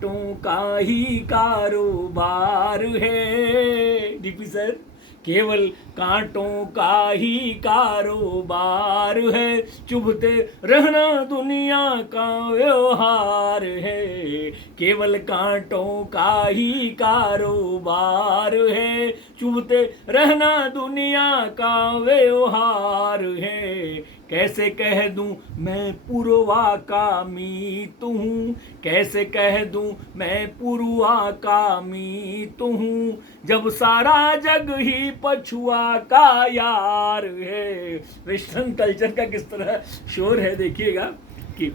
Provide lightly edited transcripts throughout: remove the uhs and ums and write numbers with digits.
कांटों का ही कारोबार है। डीपी सर, केवल कांटों का ही कारोबार है, चुभते रहना दुनिया का व्यवहार है। केवल कांटों का ही कारोबार है, चुभते रहना दुनिया का व्यवहार है। कैसे कह दूं मैं पूर्वा का मीत हूँ, कैसे कह दूं मैं पूर्वा का मीत हूँ, जब सारा जग ही पछुआ का यार है। वेस्टर्न कल्चर का किस तरह शोर है देखिएगा कि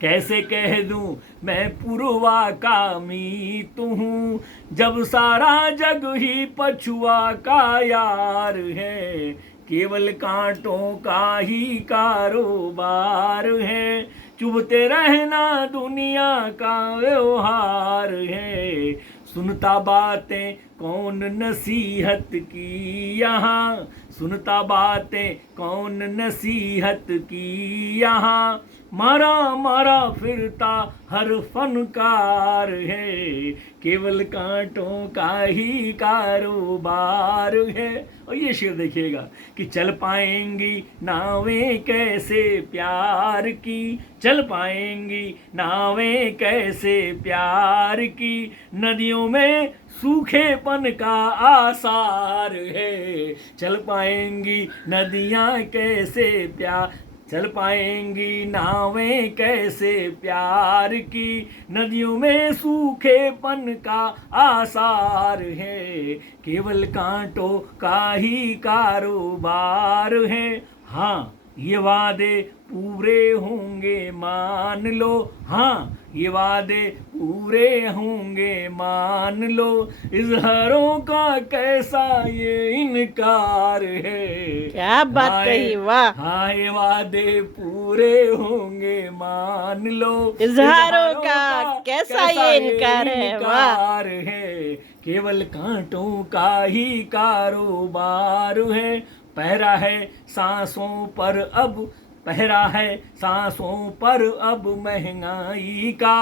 कैसे कह दूं मैं पूर्वा का मीत हूँ, जब सारा जग ही पछुआ का यार है। केवल कांटों का ही कारोबार है, चुभते रहना दुनिया का व्यवहार है। सुनता बातें कौन नसीहत की यहाँ, सुनता बातें कौन नसीहत की यहाँ, मारा मारा फिरता हर फनकार है। केवल कांटों का ही कारोबार है। और ये शेर देखिएगा कि चल पाएंगी नावें कैसे प्यार की, चल पाएंगी नावें कैसे प्यार की, नदियों में सूखेपन का आसार है। चल पाएंगी नदियाँ कैसे प्यार, चल पाएंगी नावें कैसे प्यार की, नदियों में सूखेपन का आसार है। केवल कांटों का ही कारोबार है। हाँ, ये वादे पूरे होंगे मान लो, हाँ ये वादे पूरे होंगे मान लो, इजहारों का कैसा ये इनकार है। क्या बात कही, वाह। हाँ ये वादे पूरे होंगे मान लो, इजहारों का कैसा ये इनकार है, वाह। है। केवल कांटों का ही कारोबार है। पहरा है सांसों पर अब, पहरा है सांसों पर अब महंगाई का,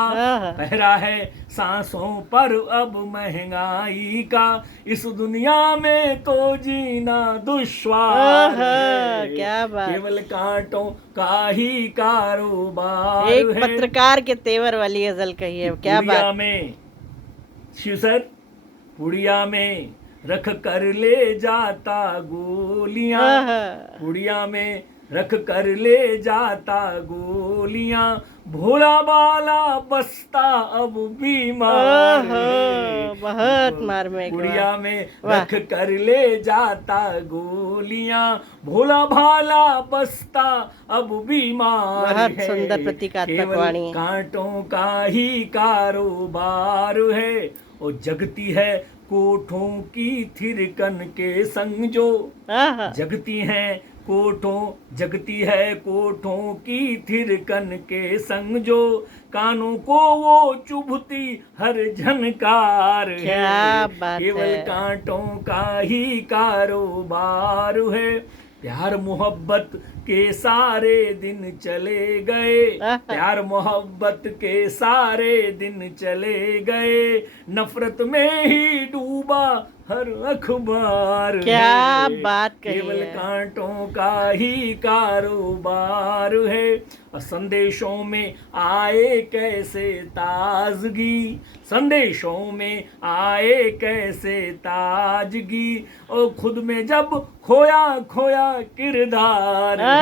पहरा है सांसों पर अब महंगाई का, इस दुनिया में तो जीना दुश्वार है। क्या बात। केवल कांटों का ही कारोबार एक है। पत्रकार के तेवर वाली गजल कही है, क्या बात। में शिव सर, पुड़िया में रख कर ले जाता गोलियां, पुड़िया में रख कर ले जाता गोलियां, भोला बाला बसता अब बीमार है। बहुत मार्मिक, पुड़िया में रख कर ले जाता गोलियां, भोला भाला बसता अब बीमार है। बहुत सुंदर प्रतीकात्मक वाणी। कांटों का ही कारोबार है, और जगती है कोठों की थिरकन के संग जो, जगती है कोठों, जगती है कोठों की थिरकन के संग जो, कानों को वो चुभती हर झनकार है। क्या बात केवल है। कांटों का ही कारोबार है। प्यार मोहब्बत के सारे दिन चले गए, प्यार मोहब्बत के सारे दिन चले गए, नफरत में ही डूबा हर अखबार। क्या बात कही केवल है। कांटों का ही कारोबार है। और संदेशों में आए कैसे ताजगी, संदेशों में आए कैसे ताजगी, और खुद में जब खोया खोया किरदार है।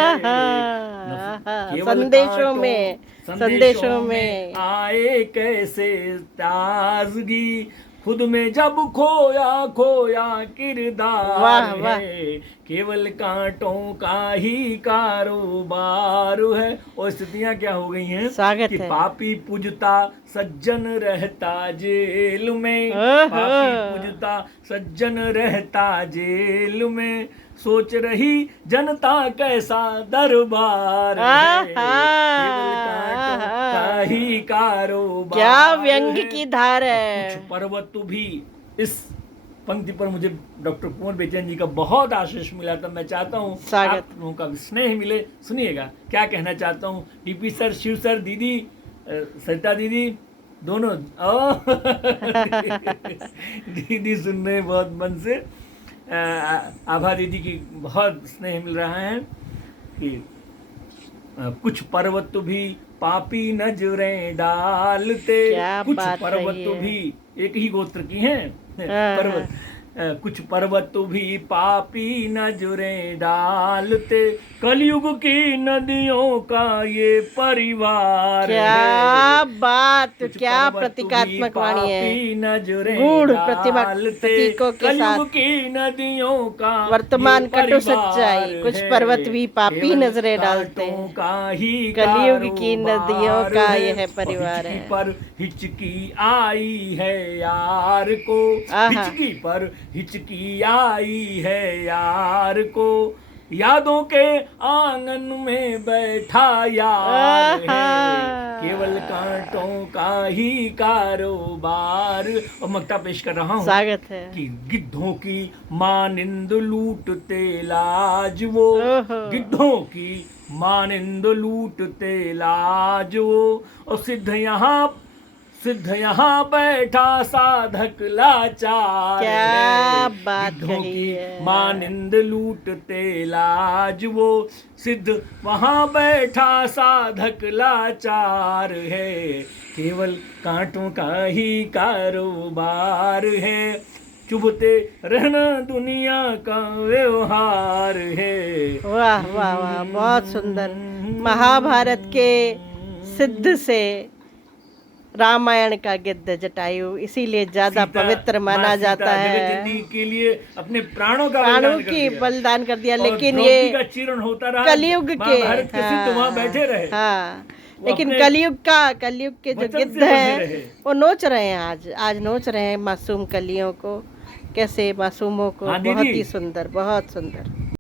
संदेशों में आए कैसे ताजगी, खुद में जब खोया खोया किरदार है। केवल कांटों का ही कारोबार है। और स्थितियां क्या हो गई हैं कि पापी पूजता सज्जन रहता जेल में, पापी पूजता सज्जन रहता जेल में, सोच रही जनता कैसा दरबार है। केवल कांटों का ही कारोबार। क्या व्यंग की धार है। कुछ पर्वत भी, इस पंक्ति पर मुझे डॉक्टर कुंवर बेचैन जी का बहुत आशीष मिला था। मैं चाहता हूँ आप लोगों का स्नेह मिले। सुनिएगा क्या कहना चाहता हूँ। टीपी सर, शिव सर, दीदी, सरिता दीदी, दोनों दीदी सुन रहे हैं बहुत मन से। आभा दीदी की बहुत स्नेह मिल रहा है कि कुछ पर्वत भी पापी नजरें डालते, क्या कुछ बात पर्वत रही है। भी एक ही गोत्र की हैं हाँ, पर्वत, कुछ पर्वत भी पापी नजरें डालते, कलयुग की नदियों का ये परिवार है। क्या बात, कुछ क्या पर्वत प्रतीकात्मक भी वाणी है, पापी नजरें गूढ़ डालते, प्रतीकों के कलयुग साथ की नदियों का वर्तमान ये कटु परिवार सच्चाई। कुछ है। पर्वत भी पापी केवल नजरें डालते कांटों हैं, का ही कलयुग की नदियों कारोबार का है। यह परिवार हिचकी है। पर हिचकी आई है यार को, आहा, हिचकी पर हिचकी आई है यार को, यादों के आंगन में बैठा यार आहा। है, केवल कांटों का ही कारोबार। और मक्ता पेश कर रहा हूँ स्वागत है। कि गिद्धों की मानिंद लूटते लाज वो, ओहो, गिद्धों की मानिंद लूटते लाज वो, और सिद्ध यहाँ बैठा साधक लाचार क्या है, बात गिद्धों कही की है। मानिंद लूटते लाज वो, सिद्ध वहाँ बैठा साधक लाचार है, केवल कांटों का ही कारोबार है, चुभते रहना दुनिया का व्यवहार है। वाह वाह वाह, बहुत सुंदर। महाभारत के सिद्ध से रामायण का गिद्ध जटायु इसीलिए ज्यादा सीता- पवित्र माना माँ सीता जाता जगत है, जननी के लिए अपने प्राणों का प्राणों बलिदान कर की दिया। बलिदान कर दिया। और लेकिन द्रौपदी ये का चीरण होता रहा, कलयुग के, महाभारत के सिद्ध वहाँ बैठे रहे, हाँ, वो लेकिन अपने कलयुग के जो वचन से गिद्ध बंधे हैं रहे। वो नोच रहे हैं, आज नोच रहे हैं मासूम कलियों को, कैसे मासूमों को। हाँ बहुत दीदी। ही सुंदर, बहुत सुंदर।